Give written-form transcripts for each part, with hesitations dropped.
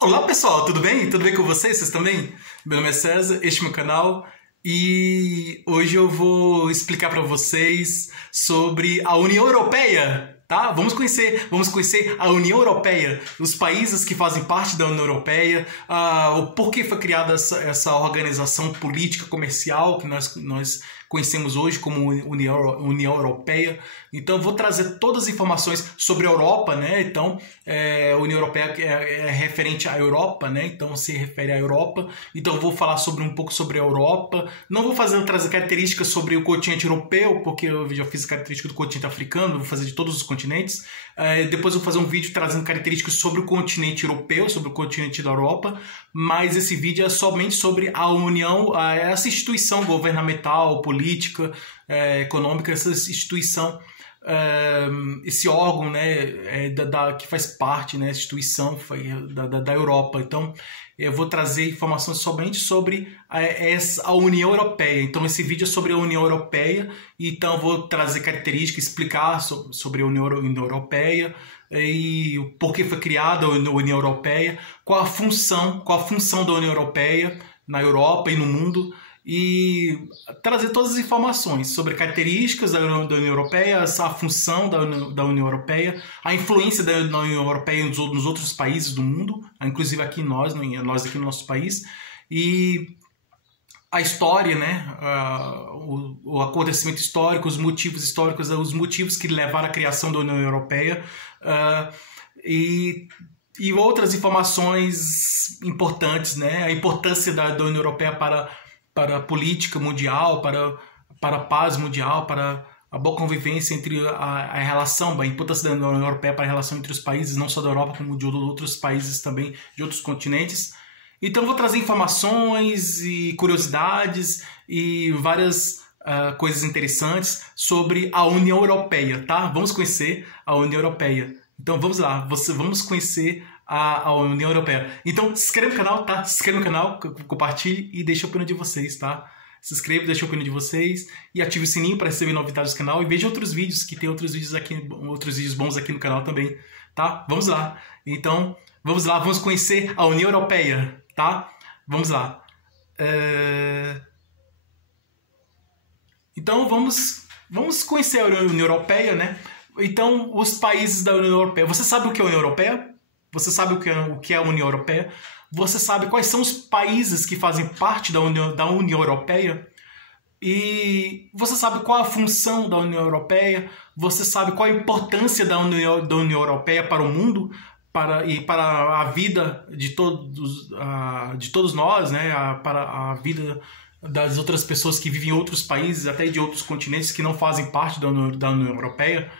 Olá pessoal, tudo bem? Tudo bem com vocês? Vocês também? Meu nome é César, este é meu canal e hoje eu vou explicar para vocês sobre a União Europeia, tá? Vamos conhecer a União Europeia, os países que fazem parte da União Europeia, o porquê foi criada essa organização política comercial que nós conhecemos hoje como União Europeia. Então eu vou trazer todas as informações sobre a Europa, né? Então a União Europeia é referente à Europa, né? Então se refere à Europa. Então eu vou falar um pouco sobre a Europa. Não vou trazer características sobre o continente europeu, porque eu já fiz características do continente africano, vou fazer de todos os continentes. Depois eu vou fazer um vídeo trazendo características sobre o continente europeu, sobre o continente da Europa, mas esse vídeo é somente sobre a União, essa instituição governamental, política, econômica, essa instituição, esse órgão, né, que faz parte, né, instituição da Europa. Então eu vou trazer informações somente sobre a União Europeia. Então esse vídeo é sobre a União Europeia, então eu vou trazer características, explicar sobre a União Europeia e o porquê foi criada a União Europeia, qual a função da União Europeia na Europa e no mundo, e trazer todas as informações sobre características da União Europeia, a função da União Europeia, a influência da União Europeia nos outros países do mundo, inclusive aqui nós aqui no nosso país, e a história, né? O acontecimento histórico, os motivos históricos, os motivos que levaram à criação da União Europeia, e outras informações importantes, né? A importância da União Europeia para a política mundial, para a paz mundial, para a boa convivência entre a relação, a importância da União Europeia para a relação entre os países, não só da Europa, como de outros países também, de outros continentes. Então eu vou trazer informações e curiosidades e várias coisas interessantes sobre a União Europeia, tá? Vamos conhecer a União Europeia. Então vamos lá, vamos conhecer a União Europeia. Então se inscreva no canal, tá? Se inscreva no canal, compartilhe e deixe a opinião de vocês, tá? Se inscreva, deixe a opinião de vocês e ative o sininho para receber novidades do canal, e veja outros vídeos, que tem outros vídeos bons aqui no canal também, tá? Vamos lá. Então, vamos lá, vamos conhecer a União Europeia, tá? Vamos lá. Então, vamos conhecer a União Europeia, né? Então, os países da União Europeia. Você sabe o que é a União Europeia? Você sabe o que é a União Europeia? Você sabe quais são os países que fazem parte da União Europeia? E você sabe qual a função da União Europeia? Você sabe qual a importância da União Europeia para o mundo e para a vida de todos nós, né? Para a vida das outras pessoas que vivem em outros países, até de outros continentes que não fazem parte da União Europeia?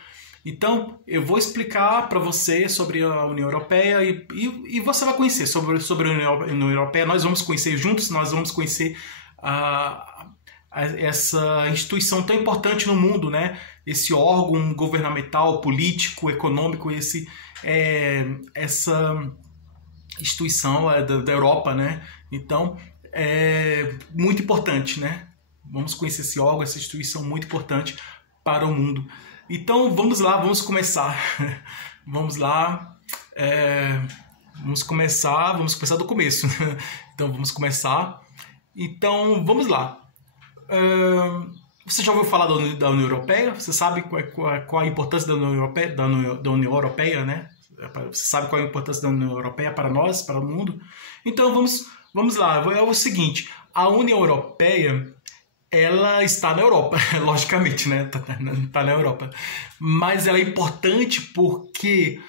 Então, eu vou explicar para você sobre a União Europeia e você vai conhecer sobre a União Europeia. Nós vamos conhecer juntos, nós vamos conhecer essa instituição tão importante no mundo, né? Esse órgão governamental, político, econômico, essa instituição da Europa, né? Então, é muito importante, né? Vamos conhecer esse órgão, essa instituição muito importante para o mundo. Então vamos lá, vamos começar. Vamos lá, vamos começar do começo. Então vamos começar. Então vamos lá. Você já ouviu falar da União Europeia? Você sabe qual a importância da União Europeia, da União Europeia, né? Você sabe qual a importância da União Europeia para nós, para o mundo? Então vamos lá. É o seguinte: a União Europeia, ela está na Europa, logicamente, né? Tá na Europa. Mas ela é importante porque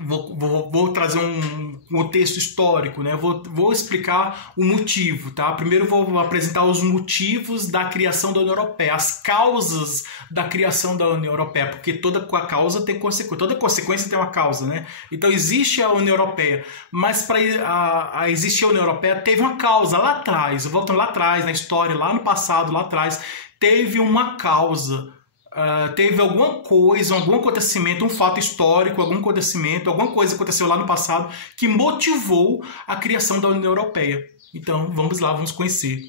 vou trazer um contexto histórico, né? Vou explicar o motivo, tá? Primeiro vou apresentar os motivos da criação da União Europeia, as causas da criação da União Europeia, porque toda causa tem consequência, toda consequência tem uma causa, né? Então existe a União Europeia, mas para existir a União Europeia teve uma causa lá atrás, voltando lá atrás na história, lá no passado, lá atrás, teve uma causa. Teve alguma coisa, algum acontecimento, um fato histórico, algum acontecimento, alguma coisa aconteceu lá no passado que motivou a criação da União Europeia. Então, vamos lá, vamos conhecer.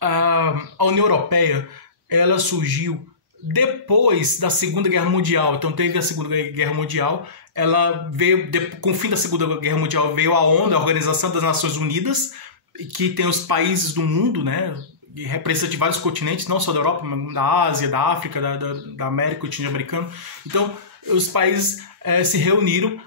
A União Europeia, ela surgiu depois da Segunda Guerra Mundial, então teve a Segunda Guerra Mundial, ela veio, com o fim da Segunda Guerra Mundial, veio a ONU, a Organização das Nações Unidas, que tem os países do mundo, né, e representa de vários continentes, não só da Europa, mas da Ásia, da África, da América, continente americano. Então, os países se reuniram,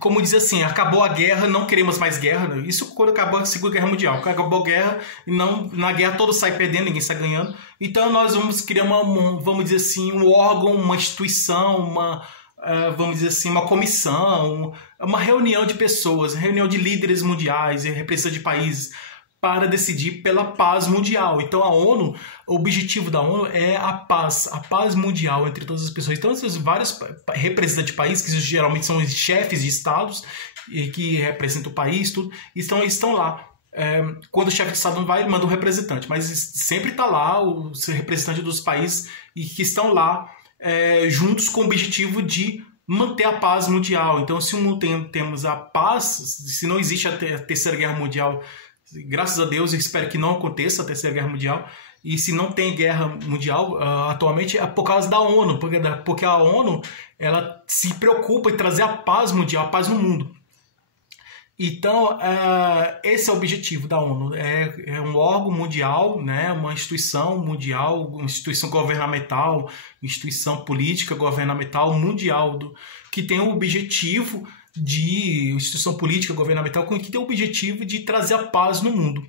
como diz assim, acabou a guerra, não queremos mais guerra. Isso quando acabou a Segunda Guerra Mundial. Acabou a guerra, e não, na guerra todo sai perdendo, ninguém sai ganhando. Então nós vamos criar vamos dizer assim, um órgão, uma instituição, vamos dizer assim, uma comissão, uma reunião de pessoas, reunião de líderes mundiais e representantes de países para decidir pela paz mundial. Então a ONU, o objetivo da ONU é a paz mundial entre todas as pessoas. Então esses vários representantes de países, que geralmente são os chefes de estados, e que representam o país, tudo, estão lá. Quando o chefe de estado não vai, ele manda um representante, mas sempre está lá os representantes dos países e que estão lá juntos com o objetivo de manter a paz mundial. Então se temos a paz, se não existe a Terceira Guerra Mundial, graças a Deus, eu espero que não aconteça a Terceira Guerra Mundial. E se não tem guerra mundial atualmente, é por causa da ONU, porque a ONU ela se preocupa em trazer a paz mundial, a paz no mundo. Então, esse é o objetivo da ONU. É um órgão mundial, né, uma instituição mundial, uma instituição governamental, instituição política governamental mundial, que tem o objetivo instituição política governamental que tem o objetivo de trazer a paz no mundo.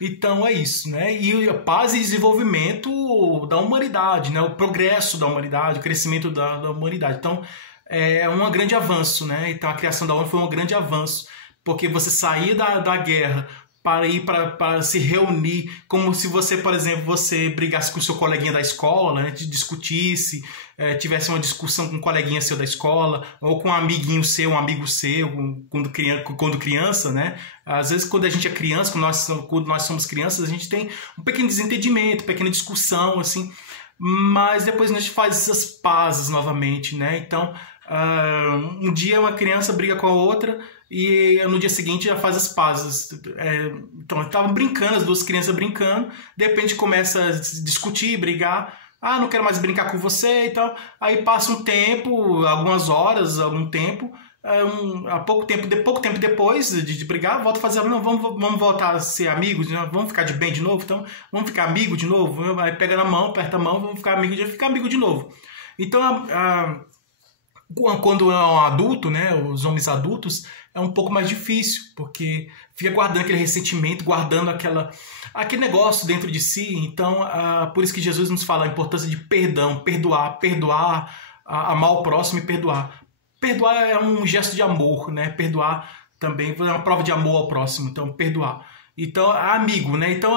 Então é isso, né? E a paz e desenvolvimento da humanidade, né? O progresso da humanidade, o crescimento da humanidade. Então é um grande avanço, né? Então a criação da ONU foi um grande avanço, porque você sair da guerra para ir para se reunir, como se você, por exemplo, você brigasse com o seu coleguinha da escola, né, discutisse, tivesse uma discussão com um coleguinha seu da escola, ou com um amiguinho seu, um amigo seu, quando criança, né? Às vezes, quando a gente é criança, quando nós somos crianças, a gente tem um pequeno desentendimento, pequena discussão, assim, mas depois a gente faz essas pazes novamente, né? Então, um dia uma criança briga com a outra e no dia seguinte já faz as pazes. Então, estavam brincando, as duas crianças brincando, de repente começa a discutir, brigar. Ah, não quero mais brincar com você e tal. Aí passa um tempo, algumas horas, algum tempo, pouco tempo depois de brigar, volta a fazer, não, vamos voltar a ser amigos, né? Vamos ficar de bem de novo, então vamos ficar amigo de novo. Aí pega na mão, aperta a mão, vamos ficar amigo de novo. Então, quando é um adulto, né, os homens adultos, é um pouco mais difícil, porque fica guardando aquele ressentimento, guardando aquele negócio dentro de si. Então, por isso que Jesus nos fala a importância de perdão, perdoar, amar o próximo e perdoar. Perdoar é um gesto de amor, né? Perdoar também é uma prova de amor ao próximo, então perdoar. Então, amigo, né? Então,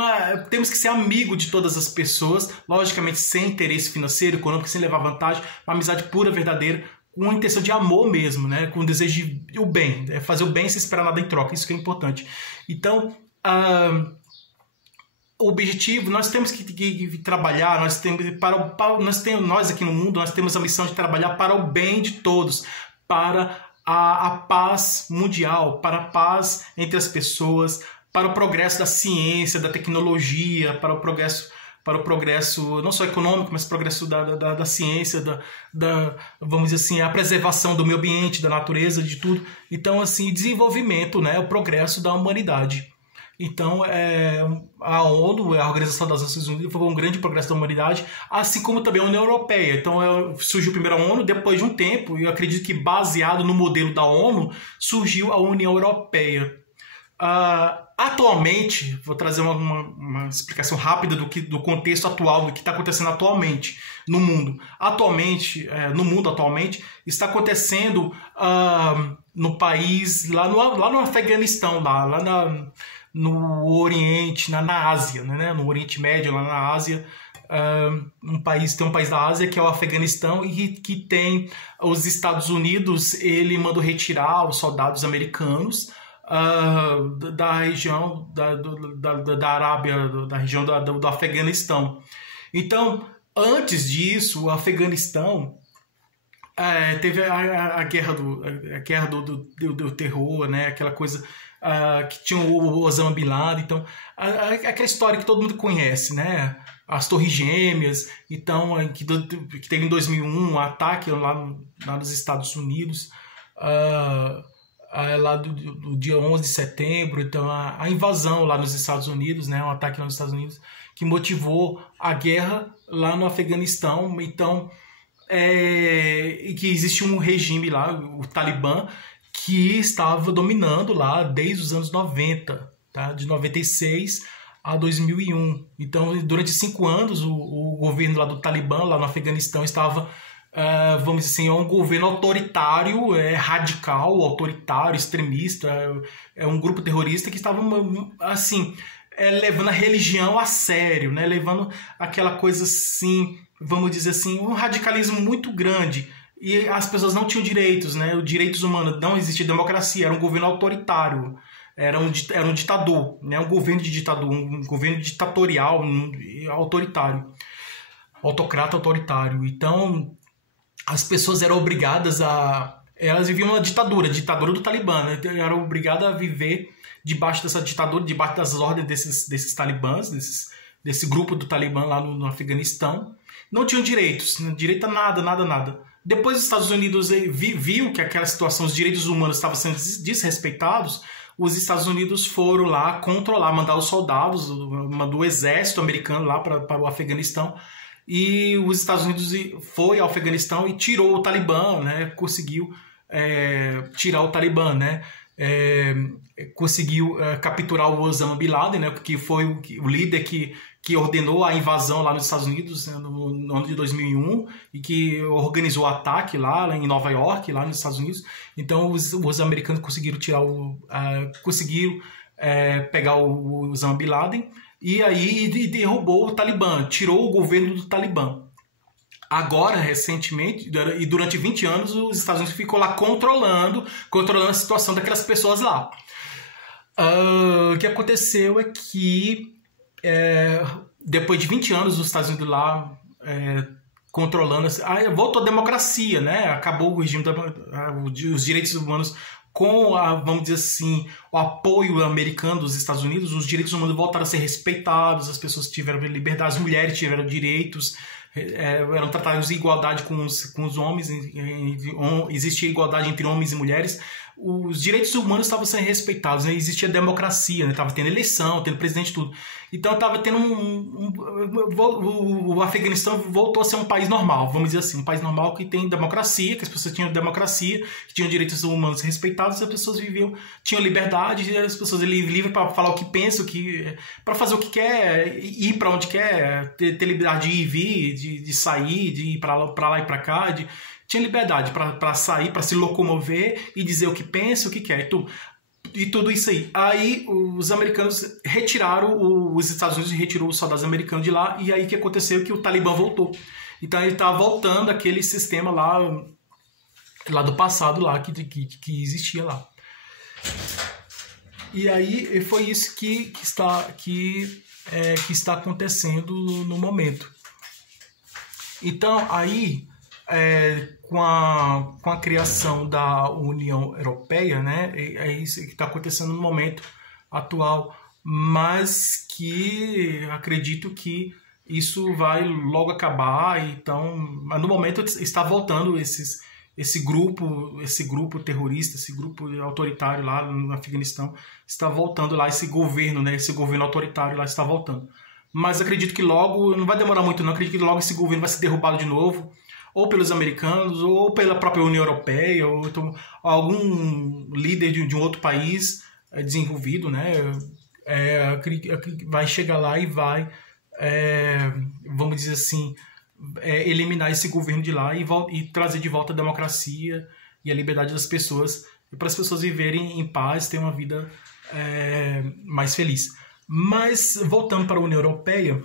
temos que ser amigo de todas as pessoas, logicamente sem interesse financeiro, econômico, sem levar vantagem, uma amizade pura, verdadeira, com a intenção de amor mesmo, né? Com o desejo de o bem, fazer o bem sem esperar nada em troca, isso que é importante. Então, o objetivo, nós temos que trabalhar, nós aqui no mundo, nós temos a missão de trabalhar para o bem de todos, para a paz mundial, para a paz entre as pessoas, para o progresso da ciência, da tecnologia, para o progresso não só econômico, mas progresso da ciência, vamos dizer assim, a preservação do meio ambiente, da natureza, de tudo. Então, assim, desenvolvimento, né, o progresso da humanidade. Então, a ONU, a Organização das Nações Unidas, foi um grande progresso da humanidade, assim como também a União Europeia. Então, surgiu primeiro a ONU, depois de um tempo, e eu acredito que baseado no modelo da ONU, surgiu a União Europeia. Atualmente, vou trazer uma explicação rápida do contexto atual, do que está acontecendo atualmente no mundo. No mundo atualmente, está acontecendo no país, lá no Afeganistão, no Oriente, na Ásia, né? No Oriente Médio, lá na Ásia. Tem um país da Ásia que é o Afeganistão e que tem os Estados Unidos, ele mandou retirar os soldados americanos da região da Arábia, da região do Afeganistão. Então, antes disso, o Afeganistão teve a guerra do terror, né? Aquela coisa que tinha o Osama Bin Laden, então aquela história que todo mundo conhece, né? As Torres Gêmeas, então que teve em 2001 um ataque lá nos Estados Unidos, lá do dia 11 de setembro, então a invasão lá nos Estados Unidos, né? Um ataque lá nos Estados Unidos que motivou a guerra lá no Afeganistão, então que existe um regime lá, o Talibã, que estava dominando lá desde os anos 90, tá? De 96 a 2001. Então, durante 5 anos, o governo lá do Talibã, lá no Afeganistão, estava, vamos dizer assim, um governo autoritário, radical, autoritário, extremista, é um grupo terrorista que estava, assim, levando a religião a sério, né? Levando aquela coisa assim, vamos dizer assim, um radicalismo muito grande. E as pessoas não tinham direitos, né? Os direitos humanos, não existia democracia, era um governo autoritário, era um ditador, né? Um governo de ditador, um governo ditatorial, autoritário, autocrata autoritário. Então, as pessoas eram obrigadas elas viviam uma ditadura do Talibã, né? Eram obrigadas a viver debaixo dessa ditadura, debaixo das ordens desses talibãs, desse grupo do Talibã lá no Afeganistão. Não tinham direitos, direito a nada. Depois os Estados Unidos viu que aquela situação, os direitos humanos estavam sendo desrespeitados, os Estados Unidos foram lá controlar, mandar os soldados, mandou o exército americano lá para o Afeganistão, e os Estados Unidos foi ao Afeganistão e tirou o Talibã, né? Conseguiu tirar o Talibã, né? Conseguiu capturar o Osama Bin Laden, né? Que foi o líder que ordenou a invasão lá nos Estados Unidos, né, no ano de 2001, e que organizou o ataque lá em Nova York, lá nos Estados Unidos. Então os americanos conseguiram pegar o Osama Bin Laden e aí derrubou o Talibã, tirou o governo do Talibã. Agora, recentemente, e durante 20 anos, os Estados Unidos ficou lá controlando a situação daquelas pessoas lá. O que aconteceu é que depois de 20 anos os Estados Unidos lá controlando, voltou a democracia, né? Acabou o regime os direitos humanos com vamos dizer assim, o apoio americano dos Estados Unidos. Os direitos humanos voltaram a ser respeitados, as pessoas tiveram liberdade, as mulheres tiveram direitos, eram tratados em igualdade com os homens, existia igualdade entre homens e mulheres. Os direitos humanos estavam sendo respeitados, né? Existia democracia, né? Estava tendo eleição, tendo presidente, tudo. Então estava tendo o Afeganistão voltou a ser um país normal, vamos dizer assim, um país normal que tem democracia, que as pessoas tinham democracia, que tinham direitos humanos respeitados, as pessoas tinham liberdade, as pessoas livres para falar o que pensam, para fazer o que quer, ir para onde quer, ter liberdade de ir e vir, de sair, de ir para lá e para cá, tinha liberdade para sair, para se locomover e dizer o que pensa, o que quer. E tudo isso aí. Aí os americanos os Estados Unidos retirou os soldados americanos de lá, e aí o que aconteceu? Que o Talibã voltou. Então ele está voltando aquele sistema lá do passado, lá que existia lá. E aí foi isso que está acontecendo no momento. Então aí, com a criação da União Europeia, né, é isso que está acontecendo no momento atual, mas que acredito que isso vai logo acabar. Então, no momento está voltando esse grupo terrorista, esse grupo autoritário lá no Afeganistão, está voltando lá, esse governo, né, esse governo autoritário lá está voltando. Mas acredito que logo, não vai demorar muito não, acredito que logo esse governo vai ser derrubado de novo, ou pelos americanos, ou pela própria União Europeia, ou então algum líder de um outro país desenvolvido, né? Vai chegar lá e vai, vamos dizer assim, eliminar esse governo de lá e trazer de volta a democracia e a liberdade das pessoas, para as pessoas viverem em paz, ter uma vida mais feliz. Mas, voltando para a União Europeia,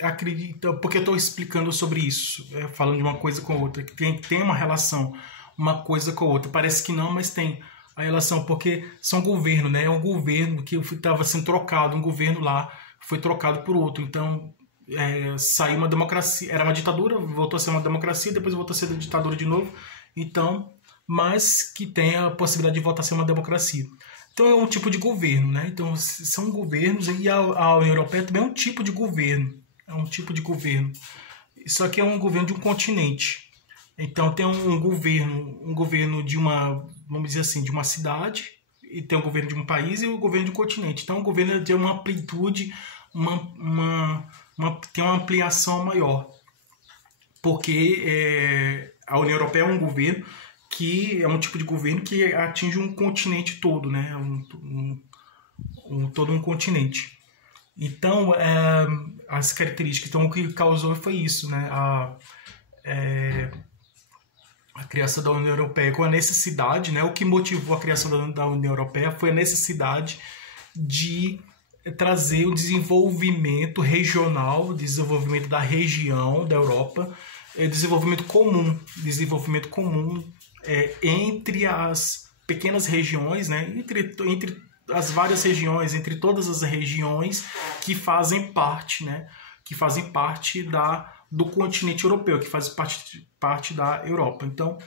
acredito, porque eu estou explicando sobre isso, falando de uma coisa com a outra, que tem uma relação, uma coisa com a outra. Parece que não, mas tem a relação, porque são governo, né? É um governo que estava sendo trocado, um governo lá foi trocado por outro. Então, saiu uma democracia, era uma ditadura, voltou a ser uma democracia, depois voltou a ser ditadura de novo. Então, mas que tem a possibilidade de voltar a ser uma democracia. Então é um tipo de governo, né? Então são governos, e a União Europeia também é um tipo de governo. É um tipo de governo. Só que é um governo de um continente. Então tem um governo de uma, vamos dizer assim, de uma cidade, e tem um governo de um país e o governo de um continente. Então o governo tem uma amplitude, tem uma ampliação maior. Porque a União Europeia é um governo que é um tipo de governo que atinge um continente todo, né? Todo um continente. Então, as características, então, o que causou foi isso, né? A criação da União Europeia com a necessidade, né? O que motivou a criação da União Europeia foi a necessidade de trazer o desenvolvimento regional, desenvolvimento da região da Europa, desenvolvimento comum entre as pequenas regiões, né? Entre as várias regiões, entre todas as regiões que fazem parte, né? Que fazem parte do continente europeu, que fazem parte da Europa. Então,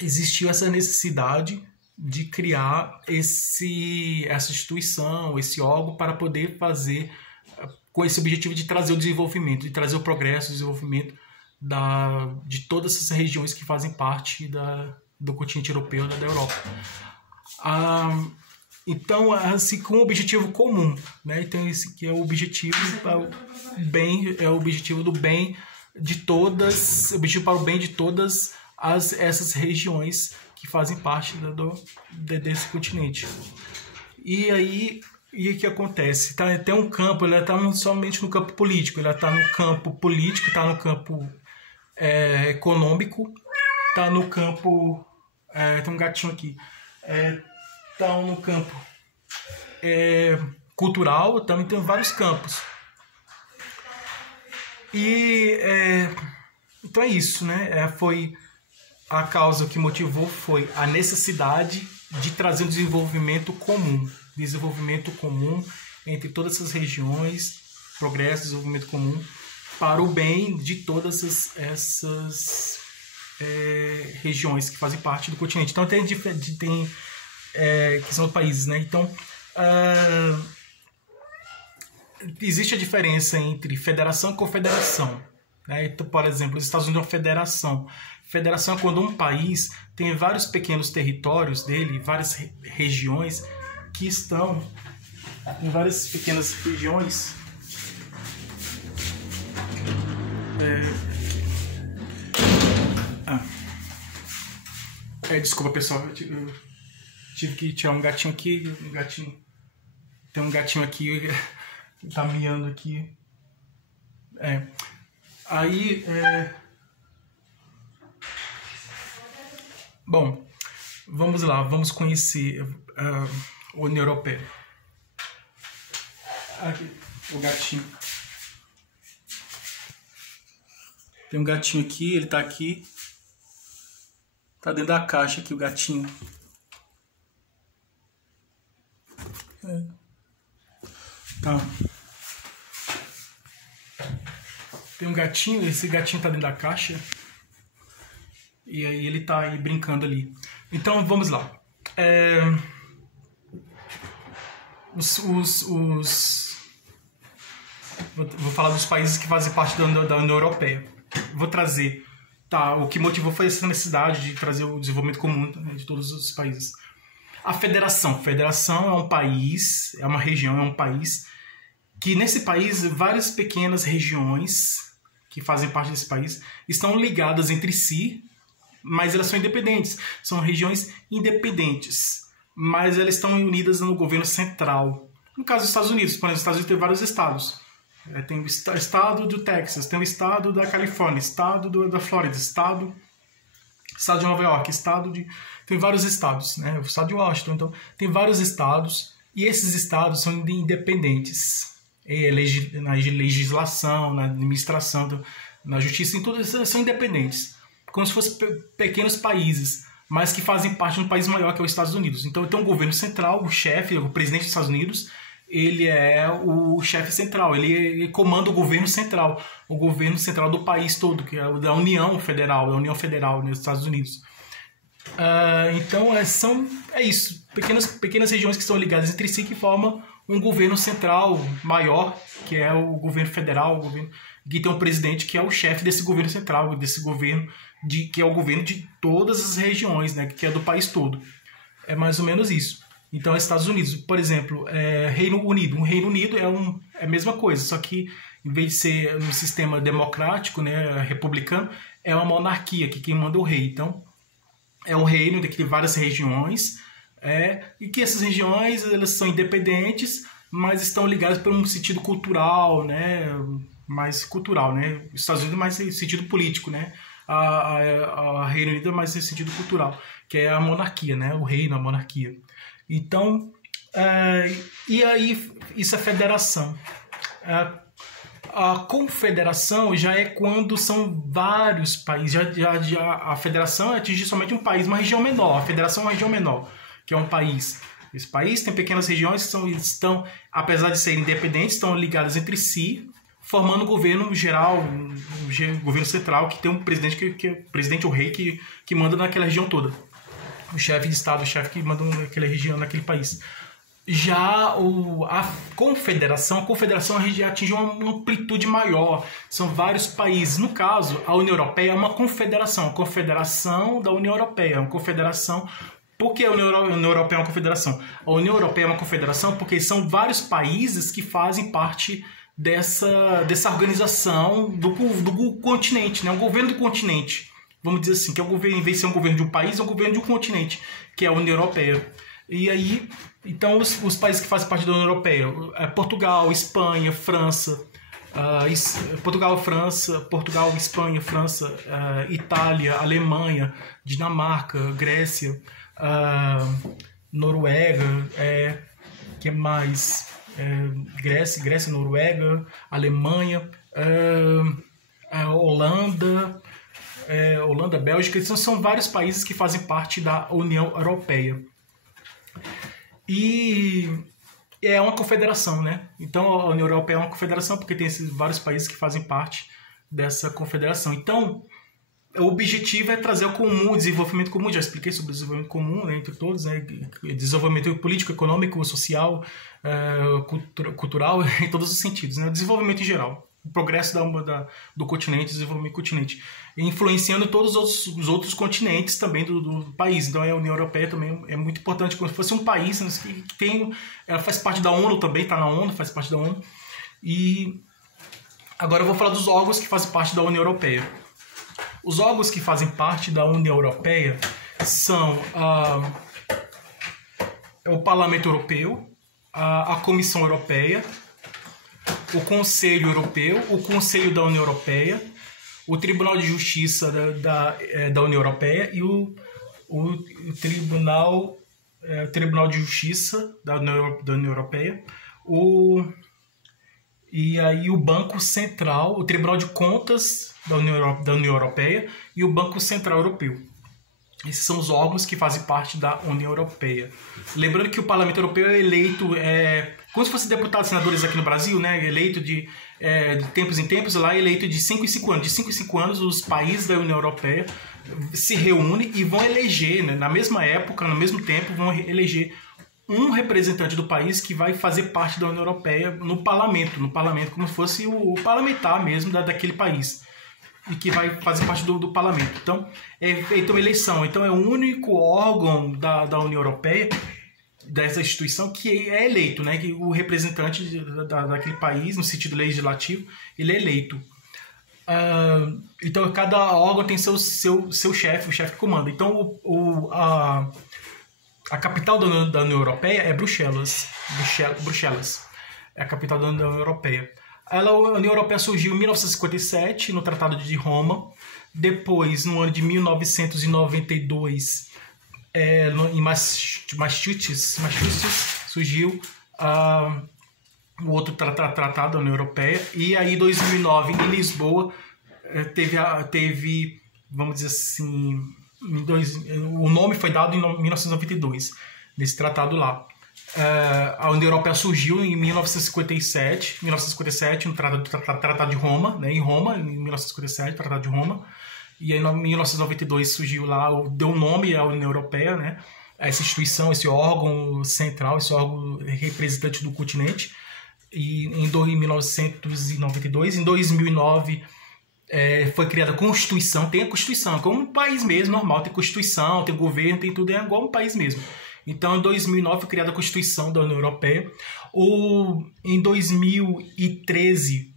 existiu essa necessidade de criar essa instituição, esse órgão, para poder fazer, com esse objetivo de trazer o desenvolvimento, de trazer o progresso, o desenvolvimento de todas essas regiões que fazem parte do continente europeu, da Europa. Então, assim, com um objetivo comum, né? Então, esse que é o objetivo o objetivo do bem de todas, objetivo para o bem de todas essas regiões que fazem parte desse continente. E aí, o que acontece? Tem um campo, ele está somente no campo político, ele está no campo político, está no campo econômico, está no campo... tem um gatinho aqui. Está no campo cultural, também tem vários campos. E então é isso, né? Foi a causa que motivou foi a necessidade de trazer um desenvolvimento comum entre todas essas regiões, progresso, desenvolvimento comum para o bem de todas essas regiões que fazem parte do continente. Então que são os países, né? Então existe a diferença entre federação e confederação, né? Então, por exemplo, os Estados Unidos é uma federação. Federação é quando um país tem vários pequenos territórios dele, várias regiões que estão em várias pequenas regiões. Desculpa, pessoal, eu tive que tirar um gatinho aqui, tem um gatinho aqui que tá miando aqui. Bom, vamos lá, vamos conhecer a União Europeia. Aqui, o gatinho. Tem um gatinho aqui, ele tá aqui. Tá dentro da caixa aqui o gatinho. Tá. Tem um gatinho, esse gatinho tá dentro da caixa. E aí ele tá aí brincando ali. Então vamos lá. Vou falar dos países que fazem parte da União Europeia. Vou trazer. O que motivou foi essa necessidade de trazer o desenvolvimento comum de todos os países. A federação. Federação é um país, é uma região, é um país que nesse país várias pequenas regiões que fazem parte desse país estão ligadas entre si, mas elas são independentes. São regiões independentes, mas elas estão unidas no governo central. No caso dos Estados Unidos, por exemplo, os Estados Unidos tem vários estados. Tem o estado do Texas, tem o estado da Califórnia, estado da Flórida, estado de Nova York, tem vários estados, né? O estado de Washington, então tem vários estados e esses estados são independentes na legislação, na administração, na justiça, em tudo isso são independentes, como se fossem pequenos países, mas que fazem parte de um país maior que é os Estados Unidos. Então tem um governo central, o chefe, o presidente dos Estados Unidos, ele é o chefe central, ele comanda o governo central do país todo, que é o da União Federal, nos Estados Unidos. Então é isso, pequenas regiões que estão ligadas entre si que formam um governo central maior, que é o governo federal, que tem um presidente que é o chefe desse governo central, desse governo que é o governo de todas as regiões, né, que é do país todo. É mais ou menos isso. Então, Estados Unidos, por exemplo, Reino Unido. O Reino Unido é a mesma coisa, só que em vez de ser um sistema democrático, né, republicano, é uma monarquia, que quem manda é o rei. Então, é um reino de várias regiões, e que essas regiões elas são independentes, mas estão ligadas por um sentido cultural, né, mais cultural, né? Os Estados Unidos mais em sentido político, né? A Reino Unido é mais em sentido cultural, que é a monarquia, né? O reino, a monarquia. Então, e aí isso é federação. A confederação já é quando são vários países. A federação atinge somente um país, uma região menor. A federação é uma região menor, que é um país. Esse país tem pequenas regiões que estão, apesar de serem independentes, estão ligadas entre si, formando um governo geral, um governo central, que tem um presidente, que é o presidente ou rei, que manda naquela região toda. O chefe de Estado, o chefe que manda naquela região, naquele país. Já a confederação já atinge uma amplitude maior. São vários países. No caso, a União Europeia é uma confederação. A confederação da União Europeia. Uma confederação. Por que a União Europeia é uma confederação? A União Europeia é uma confederação porque são vários países que fazem parte dessa organização do continente, né? O governo do continente. Vamos dizer assim, que é o governo, em vez de ser um governo de um país, é um governo de um continente, que é a União Europeia. E aí, então, os países que fazem parte da União Europeia, Portugal, Espanha, França, Portugal, Espanha, França, Itália, Alemanha, Dinamarca, Grécia, Noruega, que mais? Grécia, Noruega, Alemanha, Holanda, Bélgica, são vários países que fazem parte da União Europeia. E é uma confederação, né? Então a União Europeia é uma confederação porque tem esses vários países que fazem parte dessa confederação. Então o objetivo é trazer o comum, o desenvolvimento comum. Já expliquei sobre o desenvolvimento comum, né, entre todos, né? Desenvolvimento político, econômico, social, cultural, em todos os sentidos, né? O desenvolvimento em geral. O progresso do continente, o desenvolvimento do continente, influenciando todos os outros continentes também do país. Então a União Europeia também é muito importante, como se fosse um país, né, ela faz parte da ONU também, está na ONU, faz parte da ONU. E agora eu vou falar dos órgãos que fazem parte da União Europeia. Os órgãos que fazem parte da União Europeia são o Parlamento Europeu, a Comissão Europeia, o Conselho Europeu, o Conselho da União Europeia, o Tribunal de Justiça da União Europeia e o Tribunal de Justiça da União Europeia, e aí o Banco Central, o Tribunal de Contas da União Europeia e o Banco Central Europeu. Esses são os órgãos que fazem parte da União Europeia. Lembrando que o Parlamento Europeu é eleito, como se fossem deputados e senadores aqui no Brasil, né? Eleito de tempos em tempos, lá é eleito de 5 em 5 anos. De 5 em 5 anos, os países da União Europeia se reúnem e vão eleger, né? Na mesma época, no mesmo tempo, vão eleger um representante do país que vai fazer parte da União Europeia no parlamento, como se fosse o parlamentar mesmo daquele país, e que vai fazer parte do parlamento. Então, é feita uma eleição. Então, é o único órgão da União Europeia, dessa instituição, que é eleito, né? Que o representante daquele país, no sentido legislativo, ele é eleito. Então, cada órgão tem seu chefe, o chefe que comanda. Então, a capital da União Europeia é Bruxelas. É a capital da União Europeia. A União Europeia surgiu em 1957, no Tratado de Roma. Depois, no ano de 1992, em Massachusetts, surgiu o outro tratado da União Europeia. E aí, em 2009, em Lisboa, teve, vamos dizer assim, o nome foi dado em 1992, nesse tratado lá. A União Europeia surgiu em 1957, no Tratado de Roma, né, em Roma, em 1957, Tratado de Roma. E aí, em 1992 surgiu lá, deu nome à União Europeia, né, essa instituição, esse órgão central, esse órgão representante do continente. E em 1992, em 2009 foi criada a Constituição. Tem a Constituição, como um país mesmo, normal, tem Constituição, tem governo, tem tudo, é igual um país mesmo. Então, em 2009 foi criada a Constituição da União Europeia. Em 2013,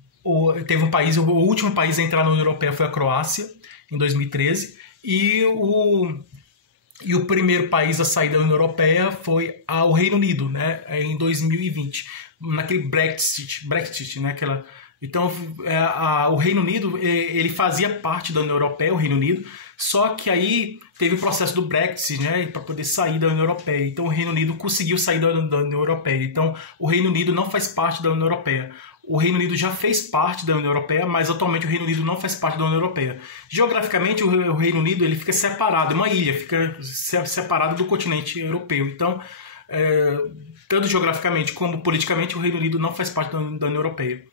teve um país, o último país a entrar na União Europeia foi a Croácia, em 2013. E o primeiro país a sair da União Europeia foi o Reino Unido, né, em 2020, naquele Brexit, né, Então, o Reino Unido, ele fazia parte da União Europeia, o Reino Unido, só que aí teve o processo do Brexit, né, para poder sair da União Europeia. Então, o Reino Unido conseguiu sair da União Europeia. Então, o Reino Unido não faz parte da União Europeia. O Reino Unido já fez parte da União Europeia, mas atualmente o Reino Unido não faz parte da União Europeia. Geograficamente, o Reino Unido ele fica separado, é uma ilha, fica separado do continente europeu. Então, tanto geograficamente como politicamente, o Reino Unido não faz parte da União Europeia.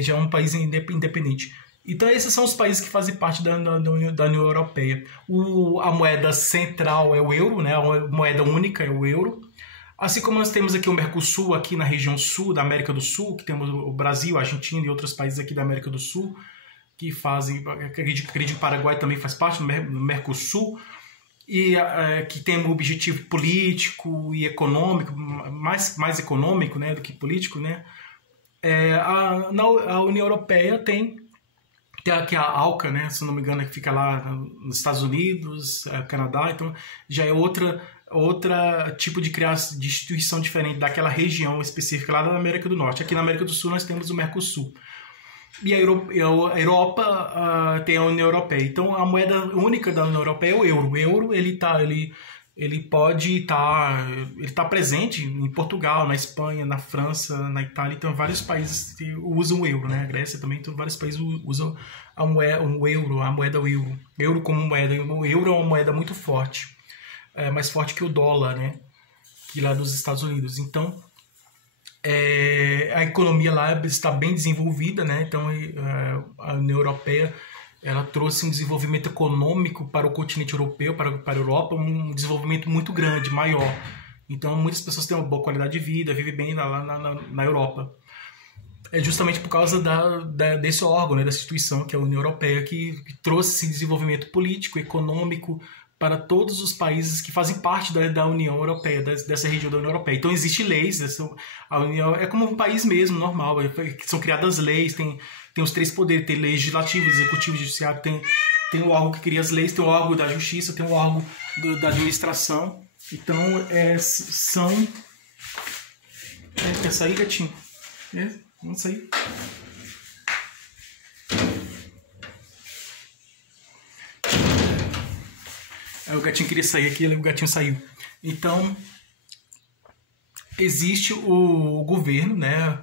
Já é um país independente. Então esses são os países que fazem parte da União Europeia. A moeda central é o euro, né? A moeda única é o euro. Assim como nós temos aqui o Mercosul, aqui na região sul da América do Sul, que temos o Brasil, a Argentina e outros países aqui da América do Sul, que fazem, acredito que o Paraguai também faz parte do Mercosul, e que tem um objetivo político e econômico, mais econômico, né, do que político, né? A União Europeia tem aqui a ALCA, né, se não me engano, que fica lá nos Estados Unidos, Canadá, então já é outra tipo de criação de instituição diferente daquela região específica lá da América do Norte. Aqui na América do Sul nós temos o Mercosul. E a Europa tem a União Europeia. Então a moeda única da União Europeia é o euro. O euro ele está presente em Portugal, na Espanha, na França, na Itália. Então vários países usam o euro, né? A Grécia também, então vários países usam a moeda euro. Euro como moeda. O euro é uma moeda muito forte, mais forte que o dólar, né? Que lá dos Estados Unidos. Então a economia lá está bem desenvolvida, né? Então a União Europeia ela trouxe um desenvolvimento econômico para o continente europeu, para a Europa, um desenvolvimento muito grande, maior. Então, muitas pessoas têm uma boa qualidade de vida, vivem bem lá na Europa. É justamente por causa desse órgão, né, dessa instituição, que é a União Europeia, que trouxe esse desenvolvimento político, econômico, para todos os países que fazem parte da União Europeia, dessa região da União Europeia. Então, existem leis, a União é como um país mesmo, normal, são criadas leis, tem os três poderes, tem legislativo, executivo, judiciário, tem o órgão que cria as leis, tem o órgão da justiça, tem o órgão da administração. Então, são... quer sair, gatinho? Vamos sair. O gatinho queria sair aqui, o gatinho saiu. Então, existe o governo, né?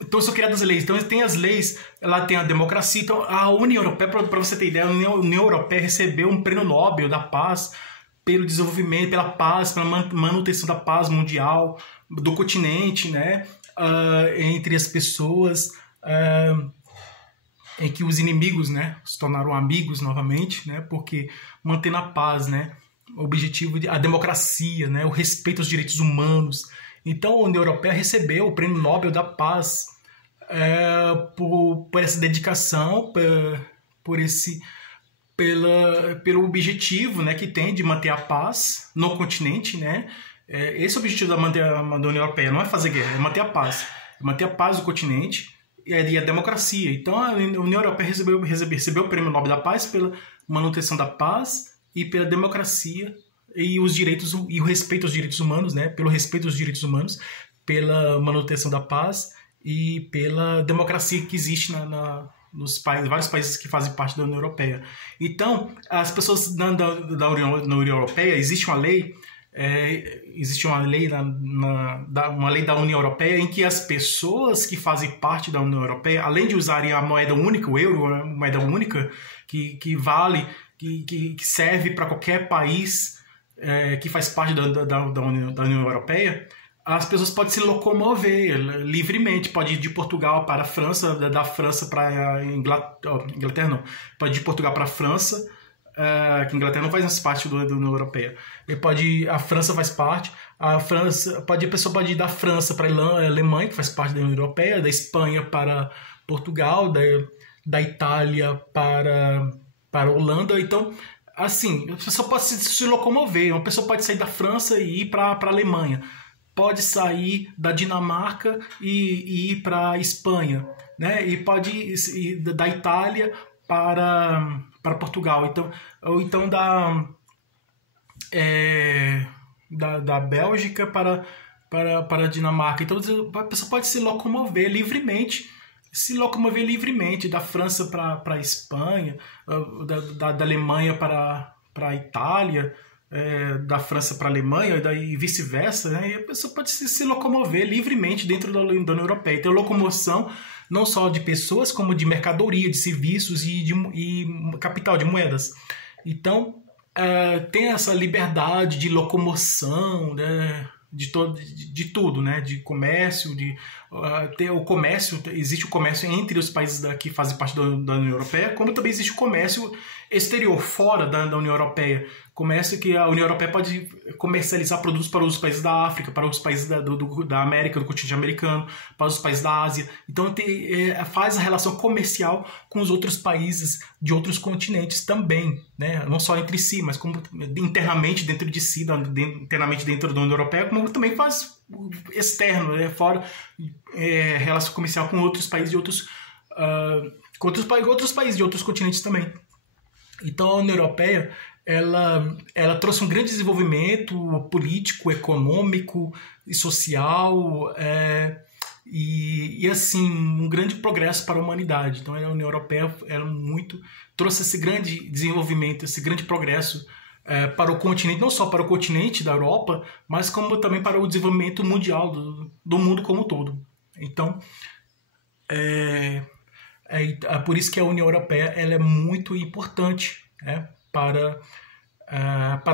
Então, são criadas leis. Então, tem as leis, ela tem a democracia. Então, a União Europeia, para você ter ideia, a União Europeia recebeu um prêmio Nobel da Paz pelo desenvolvimento, pela paz, pela manutenção da paz mundial, do continente, né? Entre as pessoas, em que os inimigos, né, se tornaram amigos novamente, né? Porque mantendo a paz, né? O objetivo a democracia, né? O respeito aos direitos humanos. Então, a União Europeia recebeu o Prêmio Nobel da Paz por essa dedicação, pelo objetivo, né, que tem de manter a paz no continente, né? Esse é o objetivo da União Europeia, não é fazer guerra, é manter a paz. É manter a paz no continente e a democracia. Então, a União Europeia recebeu o Prêmio Nobel da Paz pela manutenção da paz e pela democracia e os direitos e o respeito aos direitos humanos, né? Pelo respeito aos direitos humanos, pela manutenção da paz e pela democracia que existe nos vários países que fazem parte da União Europeia. Então, as pessoas na União Europeia, existe uma lei uma lei da União Europeia em que as pessoas que fazem parte da União Europeia, além de usarem a moeda única, o euro, a moeda única, que vale, que serve para qualquer país que faz parte da União Europeia, as pessoas podem se locomover livremente, pode ir de Portugal para a França, da França para a Inglaterra não, pode ir de Portugal para a França, que a Inglaterra não faz parte da União Europeia. A França faz parte, a pessoa pode ir da França para a Alemanha, que faz parte da União Europeia, da Espanha para Portugal, da Itália para a Holanda. Então, assim, a pessoa pode se locomover, uma pessoa pode sair da França e ir para a Alemanha, pode sair da Dinamarca e ir para a Espanha, né? E pode ir da Itália para Portugal, ou então da Bélgica para a Dinamarca. Então a pessoa pode se locomover livremente da França para a Espanha, da Alemanha para a Itália, da França para a Alemanha e vice-versa, né? E a pessoa pode se locomover livremente dentro da União Europeia. Então, locomoção não só de pessoas, como de mercadoria, de serviços e capital, de moedas. Então, tem essa liberdade de locomoção, né? De tudo, né? De comércio, existe o comércio entre os países que fazem parte da União Europeia, como também existe o comércio exterior, fora da União Europeia. Comércio que a União Europeia pode comercializar produtos para os países da África, para os países da América, do continente americano, para os países da Ásia. Então faz a relação comercial com os outros países de outros continentes também, né? Não só entre si, mas como internamente dentro de si, internamente dentro da União Europeia, como também faz externo, né? Fora relação comercial com outros países de outros países de outros continentes também. Então a União Europeia ela trouxe um grande desenvolvimento político, econômico e social, e assim, um grande progresso para a humanidade. Então a União Europeia trouxe esse grande desenvolvimento, esse grande progresso para o continente, não só para o continente da Europa, mas como também para o desenvolvimento mundial do mundo como um todo. Então é por isso que a União Europeia ela é muito importante, né, para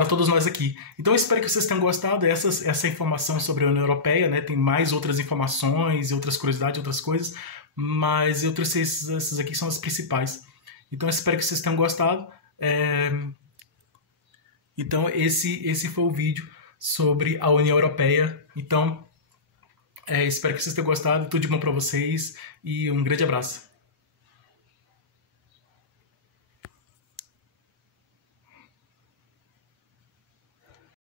todos nós aqui. Então eu espero que vocês tenham gostado essa informação sobre a União Europeia, né? Tem mais outras informações, outras curiosidades, outras coisas, mas eu trouxe essas aqui, são as principais. Então eu espero que vocês tenham gostado. Então esse foi o vídeo sobre a União Europeia. Então espero que vocês tenham gostado, tudo de bom para vocês e um grande abraço.